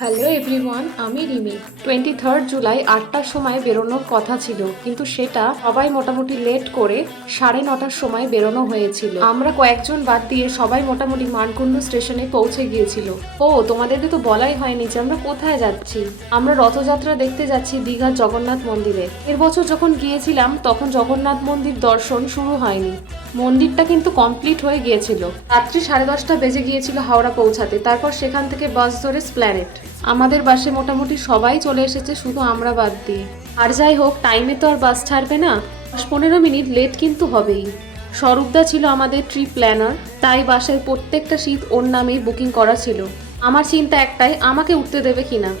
Hello everyone, আমি রিমি। 23 জুলাই 8টার সময় বেরোনোর কথা ছিল, কিন্তু সেটা সবাই মোটামুটি লেট করে 9:30টার সময় বেরোনো হয়েছিল। আমরা কয়েকজন বাদ দিয়ে সবাই মোটামুটি মানকুণ্ড স্টেশনে পৌঁছে গিয়েছিল। ও, তোমাদেরকে তো বলাই হয়নি যে আমরা কোথায় যাচ্ছি। আমরা রথযাত্রা দেখতে যাচ্ছি দীঘার জগন্নাথ মন্দিরে। এর বছর যখন গিয়েছিলাম তখন জগন্নাথ মন্দির দর্শন শুরু হয়নি, মন্দিরটা কিন্তু কমপ্লিট হয়ে গিয়েছিল। রাত্রি 10:30 বেজে গিয়েছিল হাওড়া পৌঁছাতে। তারপর সেখান থেকে বাস ধরে স্প্ল্যানেড। আমাদের বাসে মোটামুটি সবাই চলে এসেছে, শুধু আমরা বাদ দিয়ে। আর যাই হোক, টাইমে তো আর বাস ছাড়বে না, 10-15 মিনিট লেট কিন্তু হবেই। স্বরূপদা ছিল আমাদের ট্রিপ প্ল্যানার, তাই বাসের প্রত্যেকটা সিট ওর নামেই বুকিং করা ছিল। আমার চিন্তা একটাই, আমাকে উঠতে দেবে কিনা।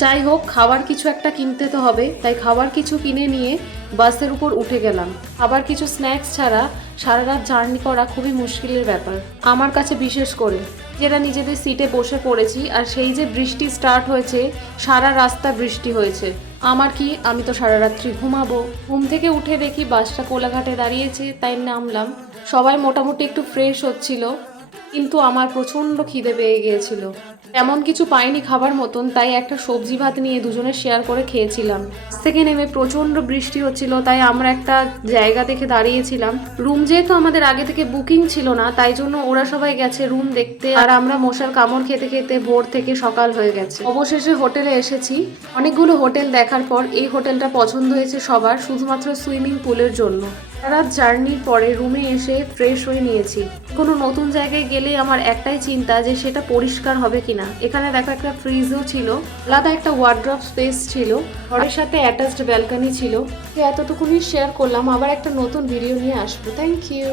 যাই হোক, খাবার কিছু একটা কিনতে তো হবে, তাই খাবার কিছু কিনে নিয়ে বাসের উপর উঠে গেলাম। আবার কিছু স্ন্যাক্স ছাড়া সারা রাত জার্নি করা খুবই মুশকিলের ব্যাপার আমার কাছে, বিশেষ করে যারা নিজেদের সিটে বসে পড়েছি। আর সেই যে বৃষ্টি স্টার্ট হয়েছে, সারা রাস্তা বৃষ্টি হয়েছে। আমার কি, আমি তো সারা রাত্রি ঘুমাবো। ঘুম থেকে উঠে দেখি বাসটা কোলাঘাটে দাঁড়িয়েছে, তাই নামলাম। সবাই মোটামুটি একটু ফ্রেশ হচ্ছিল, কিন্তু আমার প্রচণ্ড খিদে পেয়ে গিয়েছিল। তেমন কিছু পাইনি খাবার মতন, তাই একটা সবজি ভাত নিয়ে দুজনে শেয়ার করে খেয়েছিলাম। বাস থেকে নেমে প্রচণ্ড বৃষ্টি হচ্ছিল, তাই আমরা একটা জায়গা দেখে দাঁড়িয়েছিলাম। রুম যেহেতু আমাদের আগে থেকে বুকিং ছিল না, তাই জন্য ওরা সবাই গেছে রুম দেখতে, আর আমরা মশার কামড় খেতে খেতে ভোর থেকে সকাল হয়ে গেছে। অবশেষে হোটেলে এসেছি। অনেকগুলো হোটেল দেখার পর এই হোটেলটা পছন্দ হয়েছে সবার, শুধুমাত্র সুইমিং পুলের জন্য। রাত জার্নির পরে রুমে এসে ফ্রেশ হয়ে নিয়েছি। কোনো নতুন জায়গায় গেলে আমার একটাই চিন্তা যে সেটা পরিষ্কার হবে কিনা। এখানে দেখো একটা ফ্রিজও ছিল, আলাদা একটা ওয়ার্ড্রপ স্পেস ছিল, ঘরের সাথে অ্যাটাচড ব্যালকনি ছিল। এতটুকুনি শেয়ার করলাম, আবার একটা নতুন ভিডিও নিয়ে আসবো। Thank you.